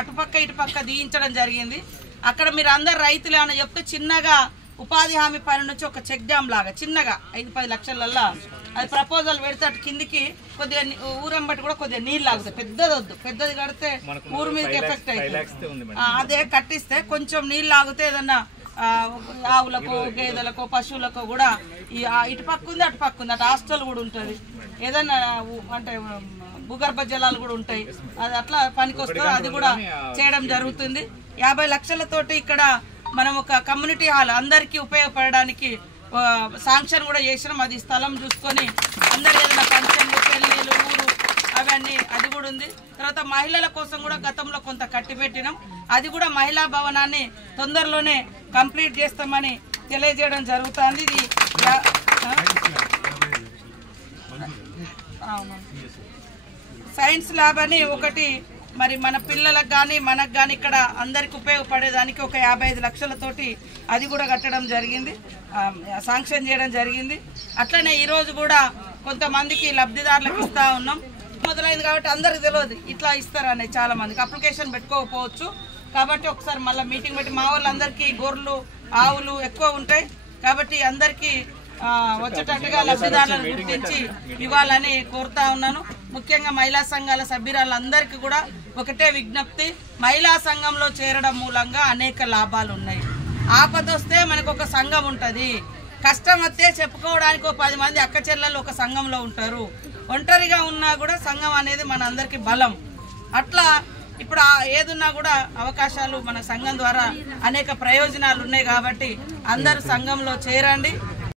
అటుపక్క ఇటుపక్క దించడం జరిగింది. అక్కడ మీరు అందరు రైతులు ఏమైనా చెప్తే చిన్నగా ఉపాధి హామీ పని నుంచి ఒక చెక్ డ్యామ్ లాగా చిన్నగా 5-10 లక్షలల్లో అది ప్రపోజల్ పెడితే అటు కిందికి కొద్దిగా ఊరెంబట్టి కూడా కొద్దిగా నీళ్ళు లాగుతాయి. పెద్దది వద్దు, పెద్దది కడితే ఊరు మీదకి ఎఫెక్ట్ అవుతుంది. అదే కట్టిస్తే కొంచెం నీళ్ళు లాగితే ఏదన్నా ఆవులకు గేదెలకు పశువులకు కూడా ఇటుపక్క ఉంది అటుపక్క ఉంది. అటు హాస్టల్ కూడా ఉంటుంది, ఏదన్నా అంటే భూగర్భ జలాలు కూడా ఉంటాయి. అది అట్లా పనికొస్తుంది, అది కూడా చేయడం జరుగుతుంది. 50 లక్షలతోటి ఇక్కడ మనం ఒక కమ్యూనిటీ హాల్ అందరికీ ఉపయోగపడడానికి శాంక్షన్ కూడా చేసినాం. అది స్థలం చూసుకొని అందరు ఏదైనా ఫంక్షన్లు పెళ్ళిళ్ళు ఊరు అవన్నీ అది కూడా ఉంది. తర్వాత మహిళల కోసం కూడా గతంలో కొంత కట్టి పెట్టినాం, అది కూడా మహిళా భవనాన్ని తొందరలోనే కంప్లీట్ చేస్తామని తెలియజేయడం జరుగుతుంది. ఇది సైన్స్ ల్యాబ్ అని ఒకటి మరి మన పిల్లలకు కానీ మనకు కానీ ఇక్కడ అందరికి ఉపయోగపడేదానికి ఒక 55 లక్షలతోటి అది కూడా కట్టడం జరిగింది, శాంక్షన్ చేయడం జరిగింది. అట్లనే ఈరోజు కూడా కొంతమందికి లబ్ధిదారులకు ఇస్తూ ఉన్నాం. మొదలైంది కాబట్టి అందరికి తెలియదు ఇట్లా ఇస్తారని, చాలా మందికి అప్లికేషన్ పెట్టుకోకపోవచ్చు. కాబట్టి ఒకసారి మళ్ళీ మీటింగ్ పెట్టి మా వాళ్ళందరికీ గొర్రెలు ఆవులు ఎక్కువ ఉంటాయి కాబట్టి అందరికీ వచ్చేటట్టుగా లబ్ధిదారులను గుర్తించి ఇవ్వాలని కోరుతా ఉన్నాను. ముఖ్యంగా మహిళా సంఘాల సభ్యురాలందరికీ కూడా ఒకటే విజ్ఞప్తి, మహిళా సంఘంలో చేరడం మూలంగా అనేక లాభాలు ఉన్నాయి. ఆపద వస్తే మనకు ఒక సంఘం ఉంటుంది, కష్టం వస్తే చెప్పుకోవడానికి ఒక 10 మంది అక్క చెల్లెలు ఒక సంఘంలో ఉంటారు. ఒంటరిగా ఉన్నా కూడా సంఘం అనేది మన అందరికీ బలం. అట్లా ఇప్పుడు ఏదున్నా కూడా అవకాశాలు మన సంఘం ద్వారా అనేక ప్రయోజనాలు ఉన్నాయి కాబట్టి అందరూ సంఘంలో చేరండి.